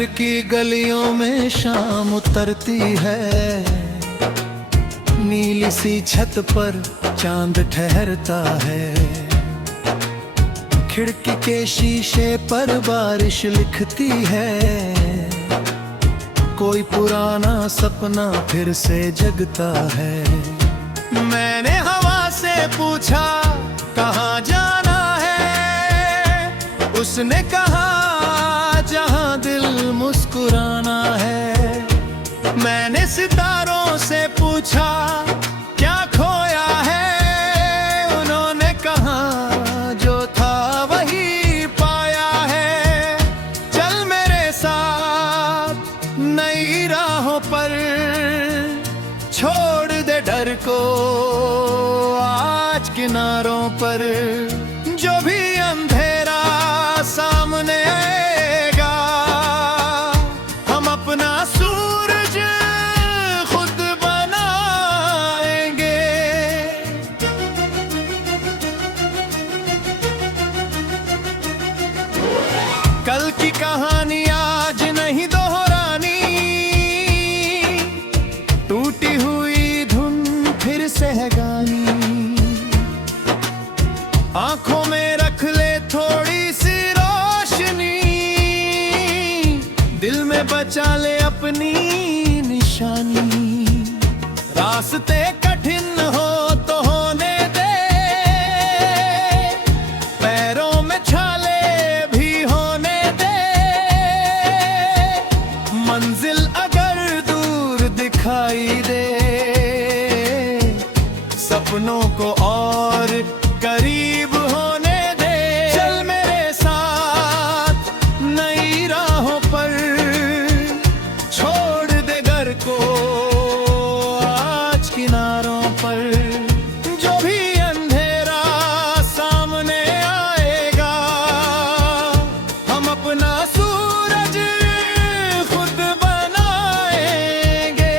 शहर की गलियों में शाम उतरती है, नीली सी छत पर चांद ठहरता है। खिड़की के शीशे पर बारिश लिखती है, कोई पुराना सपना फिर से जगता है। मैंने हवा से पूछा कहाँ जाना है, उसने कहा जहाँ दिल मुस्कुराना है। मैंने सितारों से पूछा क्या खोया है, उन्होंने कहा जो था वही पाया है। चल मेरे साथ नई राहों पर, छोड़ दे डर को आज किनारों पर। जो भी अंधेरा सामने आएगा, हम अपना सूरज खुद बनाएंगे। कल की कहानी आज नहीं दोहरानी, टूटी हुई धुन फिर से है गानी। आंखों में रख ले थोड़ी सी रोशनी, दिल में बचा ले अपनी निशानी। रास्ते कठिन हो तो होने दे, पैरों में छाले भी होने दे। मंजिल अगर दूर दिखाई दे, सपनों को और करीब होने दे। चल मेरे साथ नई राहों पर, छोड़ दे घर को आज किनारों पर। जो भी अंधेरा सामने आएगा, हम अपना सूरज खुद बनाएंगे।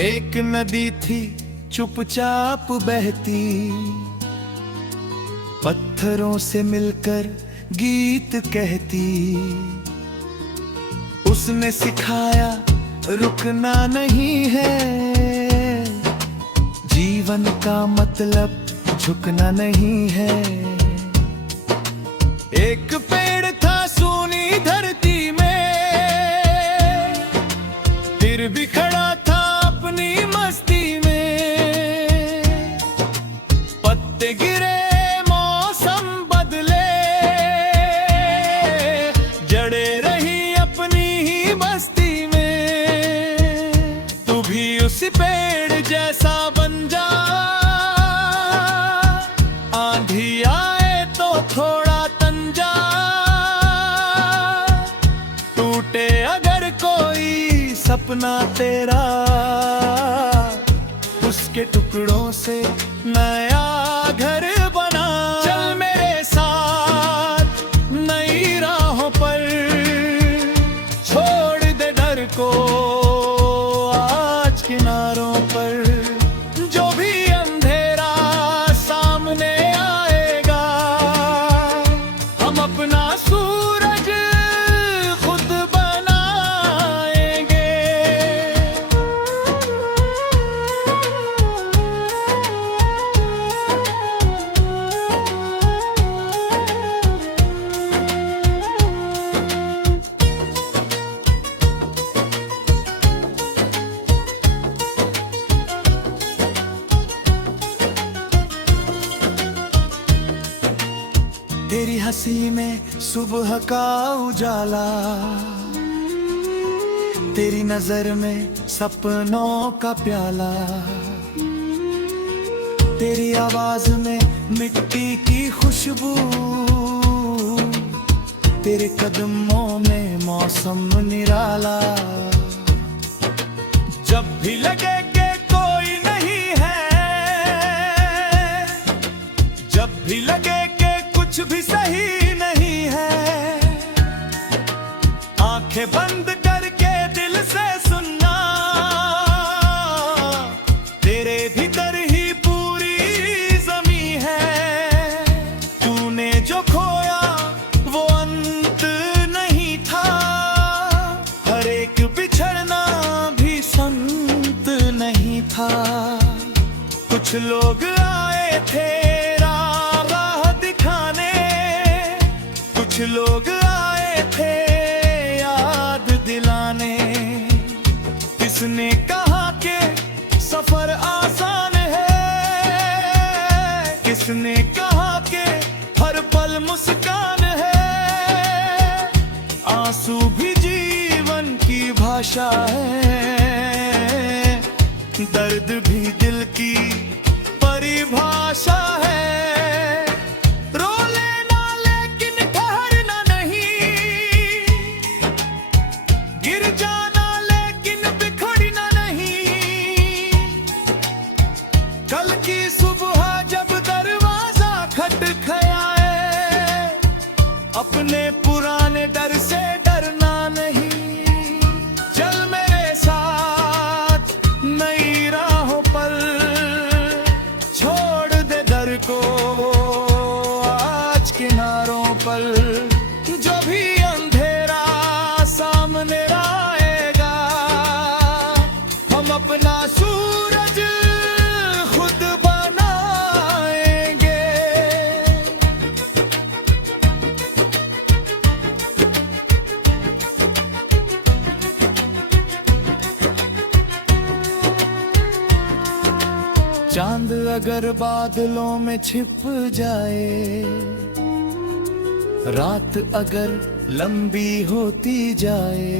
एक नदी थी चुपचाप बहती, पत्थरों से मिलकर गीत कहती। उसने सिखाया रुकना नहीं है, जीवन का मतलब झुकना नहीं है। एक पेड़ था सूनी धरती में, फिर भी खड़ा था अपनी मस्ती में। पत्ते गिरे मौसम बदले, जड़े रही अपनी ही बस्ती में। तू भी उसी पेड़ जैसा बन जा, आंधी आए तो थोड़ा तन जा। टूटे अगर कोई सपना तेरा, उसके टुकड़ों से नया घर बना। चल मेरे साथ नई राहों पर, छोड़ दे डर को आज किनारों पर। जो भी अंधेरा सामने आएगा, हम अपना सूरज खुद बनाएंगे। तेरी हंसी में सुबह का उजाला, तेरी नजर में सपनों का प्याला। तेरी आवाज में मिट्टी की खुशबू, तेरे कदमों में मौसम निराला। जब भी लगे कि कोई नहीं है, जब भी लगे कि कुछ भी सही नहीं है, आंखें बंद करके दिल से सुनना। थे राह दिखाने, कुछ लोग आए थे याद दिलाने। किसने कहा कि सफर आसान है, किसने कहा कि हर पल मुस्कान है। आंसू भी जीवन की भाषा है, दर्द भी दिल की परिभाषा है। रो लेना लेकिन ठहरना नहीं, गिर जाना लेकिन बिखरना नहीं। कल की सुबह जब दरवाजा खटखटाए, अपने पुराने डर से डरना नहीं। चल मेरे साथ नई राहों पर, छोड़ दे डर को आज किनारों पर। जो भी अंधेरा सामने आएगा, हम अपना सूरज खुद बनाएंगे। चांद अगर बादलों में छिप जाए, रात अगर लंबी होती जाए,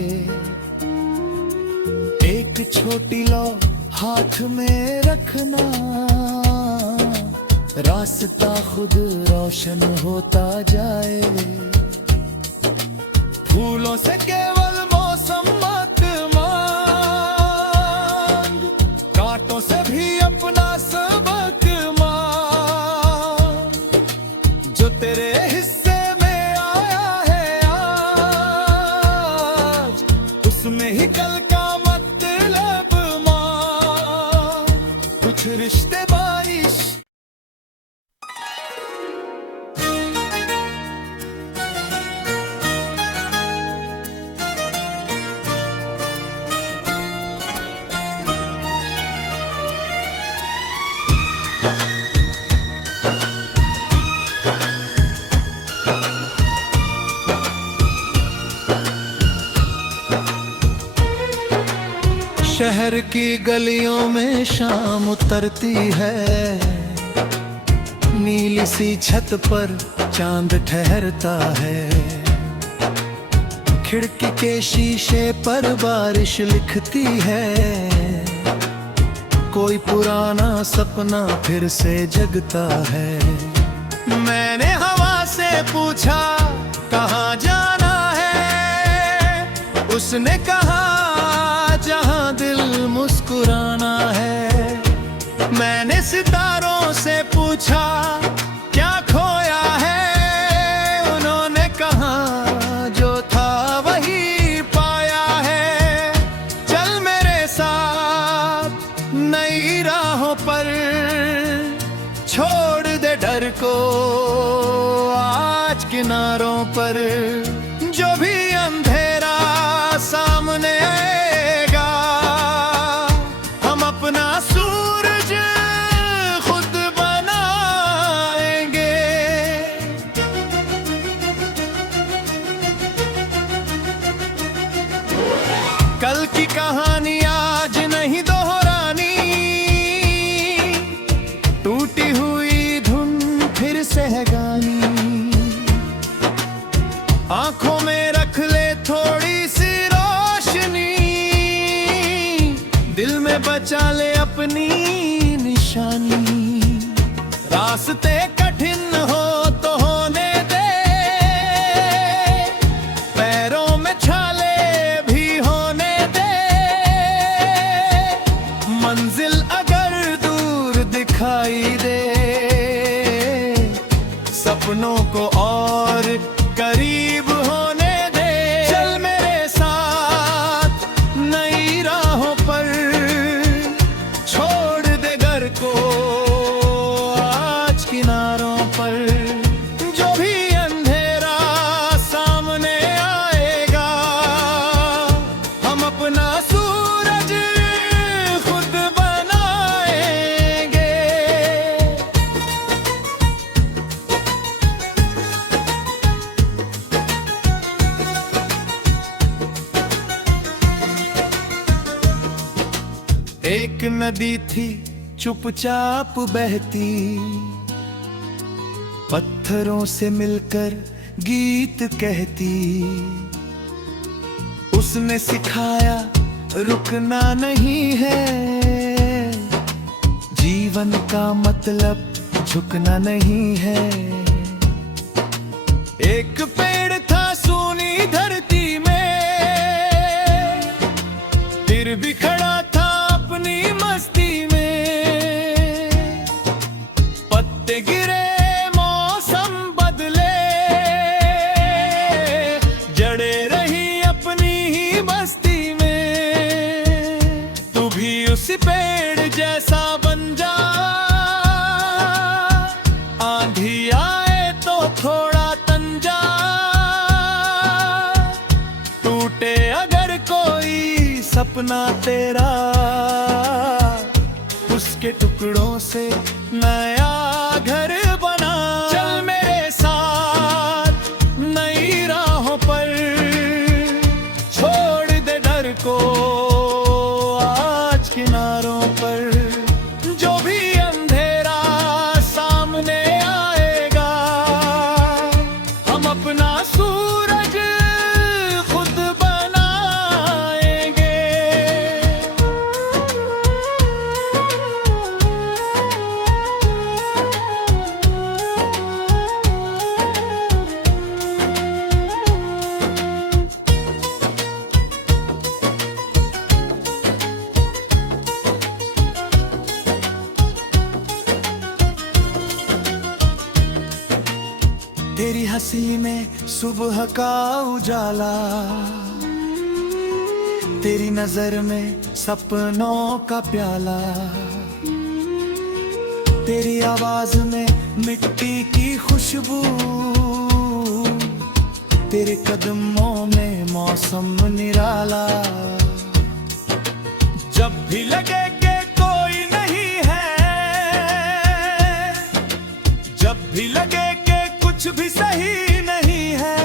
एक छोटी लौ हाथ में रखना, रास्ता खुद रोशन होता जाए। फूलों से केवल मौसम मत मांग, कांटों से भी अपना सबक मांग। जो तेरे हिस्से में आया है आज, उसमें ही कल का मतलब मांग। कुछ रिश्ते बारिश शहर की गलियों में शाम उतरती है, नीली सी छत पर चांद ठहरता है। खिड़की के शीशे पर बारिश लिखती है, कोई पुराना सपना फिर से जगता है। मैंने हवा से पूछा कहाँ जाना है, उसने कहा जहाँ दिल मुस्कुराना है। मैंने सितारों से पूछा क्या खोया है, उन्होंने कहा जो था वही पाया है। चल मेरे साथ नई राहों पर, छोड़ दे डर को आज किनारों पर। जो भी अंधेरा सामने आएगा, हम अपना सूरज खुद बनाएंगे। कल की कहानी आज नहीं दोहरानी, टूटी हुई धुन फिर से है गानी। आंखों में रख ले थोड़ी सी रोशनी, दिल में बचा ले अपनी निशानी। रास्ते कठिन हो तो होने दे, पैरों में छाले भी होने दे। मंजिल अगर दूर दिखाई दे, सपनों को और करीब होने दे। चल मेरे साथ नई राहों पर, छोड़ दे घर को आज किनारों पर। जो भी अंधेरा सामने आएगा, हम अपना सूरज खुद बनाएंगे। एक नदी थी चुपचाप बहती, पत्थरों से मिलकर गीत कहती। उसने सिखाया रुकना नहीं है, जीवन का मतलब झुकना नहीं है। एक पेड़ था सूनी धरती में, फिर भी खड़ा था अपनी मस्ती में। पत्ते गिरे, मौसम बदले, जड़े रही अपनी ही बस्ती में। तू भी उसी पेड़ जैसा बन जा, आंधी आए तो थोड़ा तन जा। टूटे अगर कोई सपना तेरा, उसके टुकड़ों से नया घर बना। चल मेरे साथ नई राहों पर, छोड़ दे डर को आज किनारों पर। जो भी अंधेरा सामने आएगा, हम अपना सूरज खुद बनाएंगे। तेरी हंसी में सुबह का उजाला, तेरी नजर में सपनों का प्याला। तेरी आवाज में मिट्टी की खुशबू, तेरे कदमों में मौसम निराला। जब भी लगे कि कोई नहीं है, जब भी लगे कुछ भी सही नहीं है,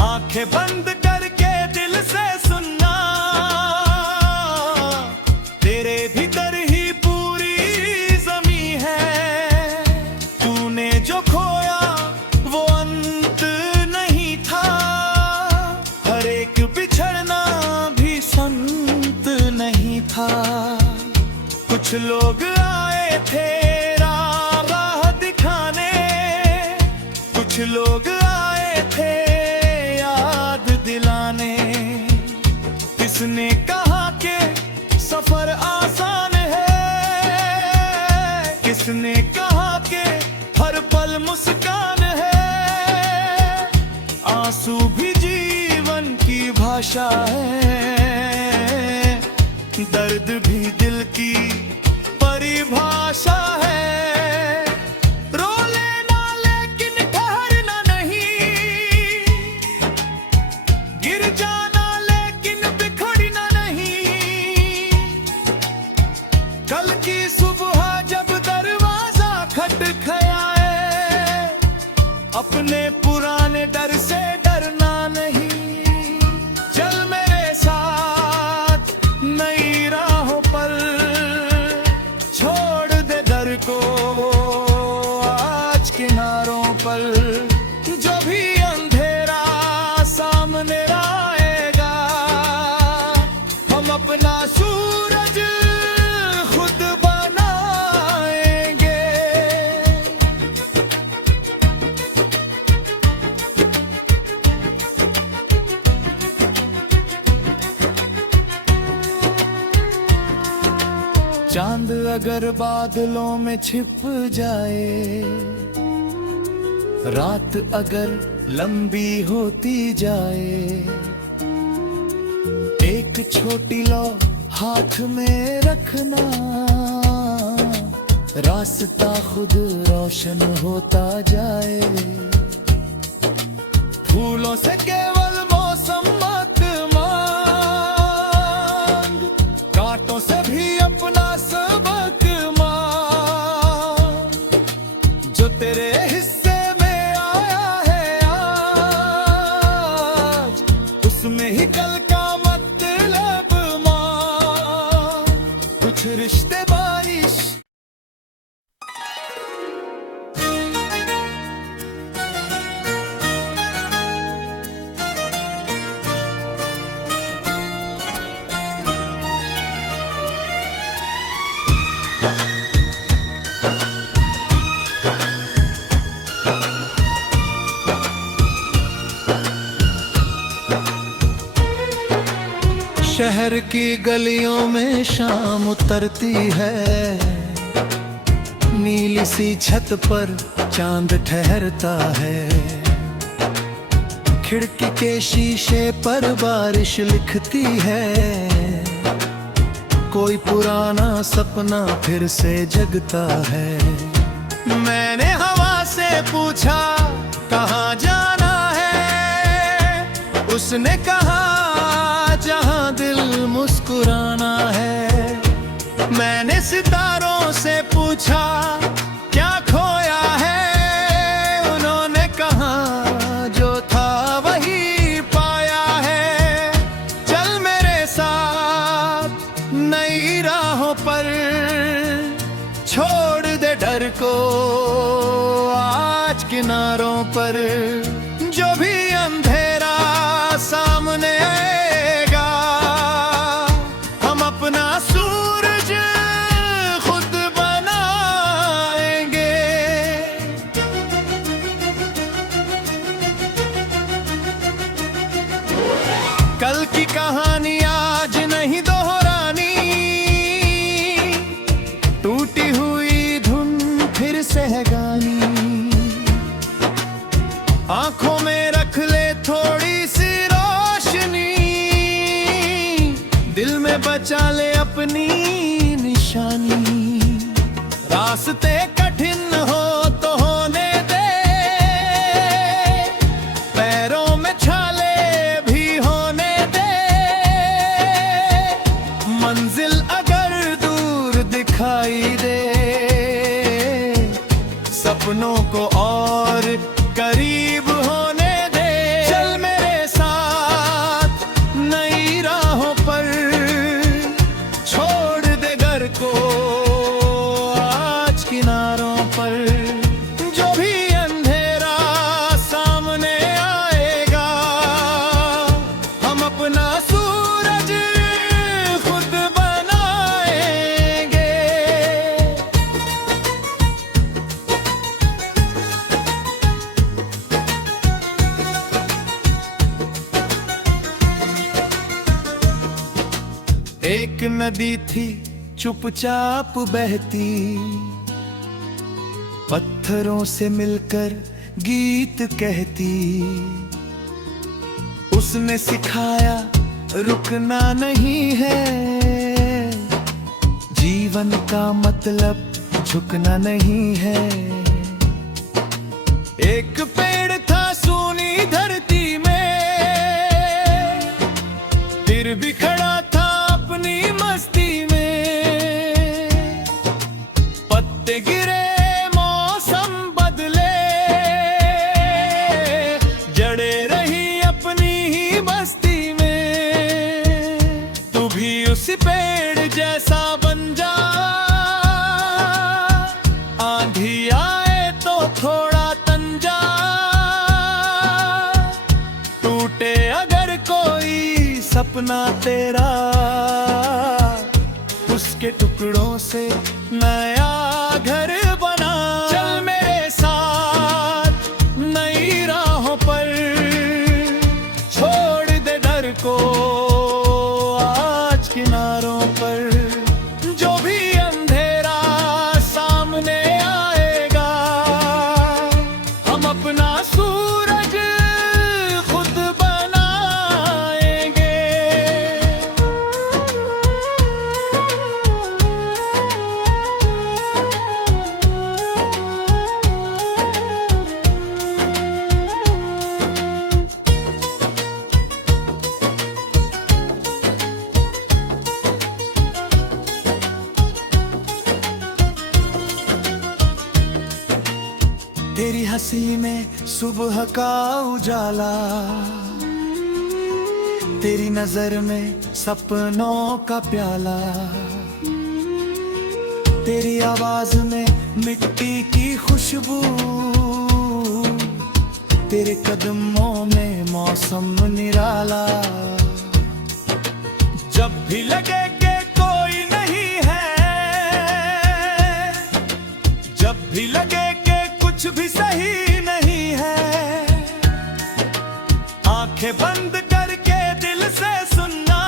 आंखें बंद करके दिल से सुनना। तेरे भीतर ही पूरी ज़मीं है। तूने जो खोया वो अंत नहीं था, हर एक बिछड़ना भी संत नहीं था। कुछ लोग आए थे कुछ लोग आए थे याद दिलाने। किसने कहा कि सफर आसान है, किसने कहा कि हर पल मुस्कान है। आंसू भी जीवन की भाषा है, दर्द भी दिल की परिभाषा है। कल की सुबह जब दरवाजा खटखटाए, अपने पुराने डर से डरना नहीं। चल मेरे साथ नई राहों पर, छोड़ दे डर को आज किनारों पर। जो भी अंधेरा सामने आएगा, हम अपना सूरज खुद बनाएंगे। चांद अगर बादलों में छिप जाए, रात अगर लंबी होती जाए, एक छोटी लौ हाथ में रखना, रास्ता खुद रोशन होता जाए। फूलों से केवल मौसम मत मांग, कांटों से भी अपना सबक मांग। जो तेरे हिस्से में आया है आज, उसमें ही कल का मतलब मांग। शहर की गलियों में शाम उतरती है, नीली सी छत पर चांद ठहरता है। खिड़की के शीशे पर बारिश लिखती है, कोई पुराना सपना फिर से जगता है। मैंने हवा से पूछा कहाँ जाना है, उसने कहा जहाँ दिल मुस्कुराना है। मैंने सितारों से पूछा क्या खोया है, उन्होंने कहा जो था वही पाया है। चल मेरे साथ नई राहों पर, छोड़ दे डर को आज किनारों पर। जो भी अंधेरा सामने आएगा, हम अपना सूरज खुद बनाएंगे। कल की कहानी आज नहीं दोहरानी, टूटी हुई धुन फिर से है गानी। आंखों में रख ले थोड़ी सी रोशनी, दिल में बचा ले अपनी निशानी। रास्ते कठिन हो तो होने दे, पैरों में छाले भी होने दे। मंजिल अगर दूर दिखाई दे, सपनों को और करीब होने दे। चल मेरे साथ नई राहों पर, छोड़ दे घर को आज किनारों पर। जो भी अंधेरा सामने आएगा, हम अपना सूरज खुद बनाएंगे। एक नदी थी चुपचाप बहती, पत्थरों से मिलकर गीत कहती। उसने सिखाया रुकना नहीं है, जीवन का मतलब झुकना नहीं है। एक पेड़ था सूनी धरती में, फिर भी खड़ा था अपनी मस्ती में। पत्ते गिरे मौसम बदले, जड़े रही अपनी ही बस्ती में। तू भी उसी पेड़ जैसा बन जा, आंधी आए तो थोड़ा तन जा। टूटे अगर कोई सपना तेरा, उसके टुकड़ों से नया घर बना। चल मेरे साथ नई राहों पर, छोड़ दे डर को आज किनारों पर। जो भी अंधेरा सामने आएगा, हम अपना सूरज खुद बनाएंगे। तेरी हंसी में सुबह का उजाला, तेरी नजर में सपनों का प्याला। तेरी आवाज में मिट्टी की खुशबू, तेरे कदमों में मौसम निराला। जब भी लगे कि कोई नहीं है, जब भी लगे कि कुछ भी सही नहीं है, आंखें बंद करके दिल से सुनना।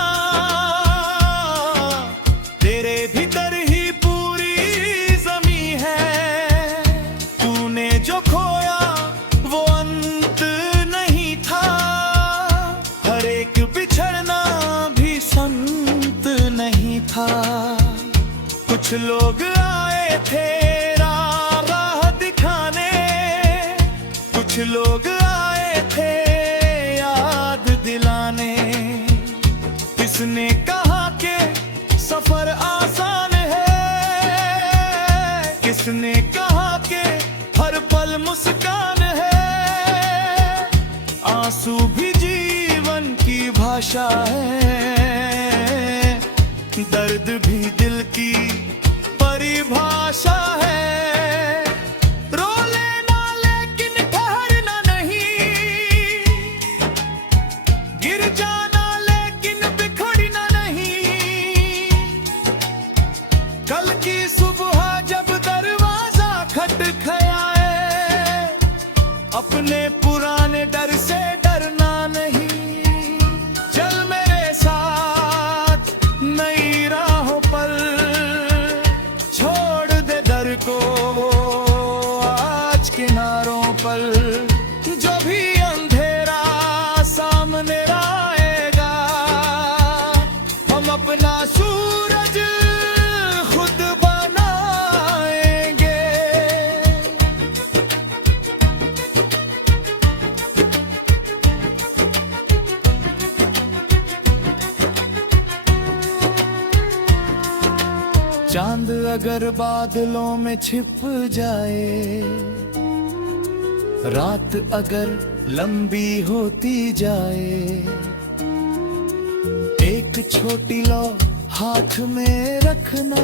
कुछ लोग आए थे राह दिखाने, कुछ लोग आए थे याद दिलाने। किसने कहा कि सफर आसान है, किसने कहा कि हर पल मुस्कान है। आंसू भी जीवन की भाषा है, दर्द भी दिल की परिभाषा है। रो लेना लेकिन ठहरना नहीं, गिर जाना लेकिन बिखरना नहीं। कल की सुबह जब दरवाजा खटखटाए, अपने पुराने डर से डरना नहीं। चल मेरे साथ नई राहों पर, छोड़ दे डर को आज किनारों पर। जो भी अंधेरा सामने आएगा, हम अपना सूरज खुद बनाएंगे। चांद अगर बादलों में छिप जाए, रात अगर लंबी होती जाए, एक छोटी लौ हाथ में रखना,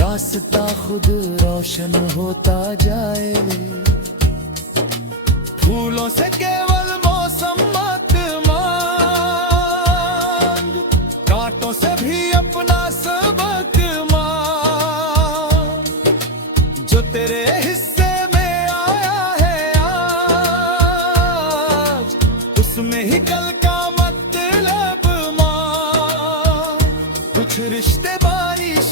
रास्ता खुद रोशन होता जाए। फूलों से केवल मौसम मत मांग, कांटों से भी अपना सबक मांग। जो तेरे हिस्से में आया है आज, उसमें ही कल का मतलब मांग। कुछ रिश्ते बारिश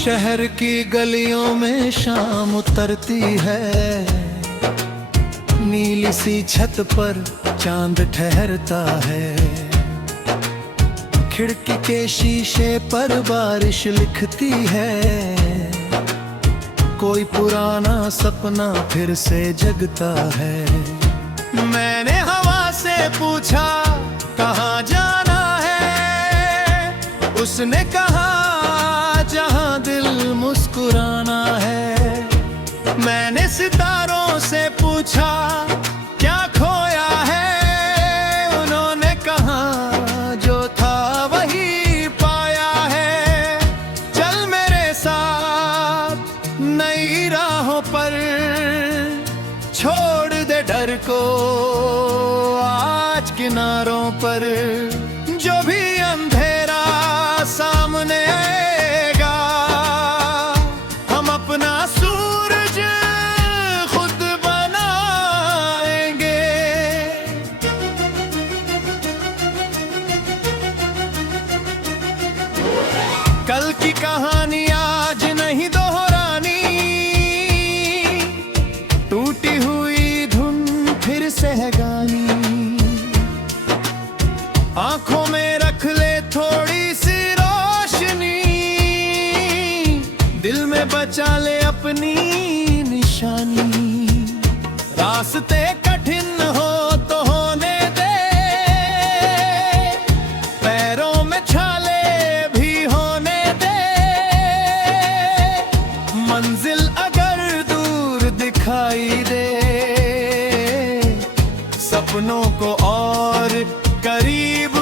शहर की गलियों में शाम उतरती है, नीली सी छत पर चांद ठहरता है। खिड़की के शीशे पर बारिश लिखती है, कोई पुराना सपना फिर से जगता है। मैंने हवा से पूछा कहाँ जाना है, उसने कहा जहाँ दिल मुस्कुराना है। मैंने सितारों से पूछा क्या खोया है, उन्होंने कहा जो था वही पाया है। चल मेरे साथ नई राहों पर, छोड़ दे डर को आज किनारों पर। जो भी अंधेरा सामने आएगा, हम अपना सूरज खुद बनाएंगे। कल की कहानी आज नहीं दोहरानी, टूटी हुई धुन फिर से है गानी। आंखों में रख ले थोड़ी सी रोशनी, दिल में बचा ले अपनी निशानी। रास्ते कठिन हो तो होने दे, पैरों में छाले भी होने दे। मंजिल अगर दूर दिखाई दे, सपनों को और करीब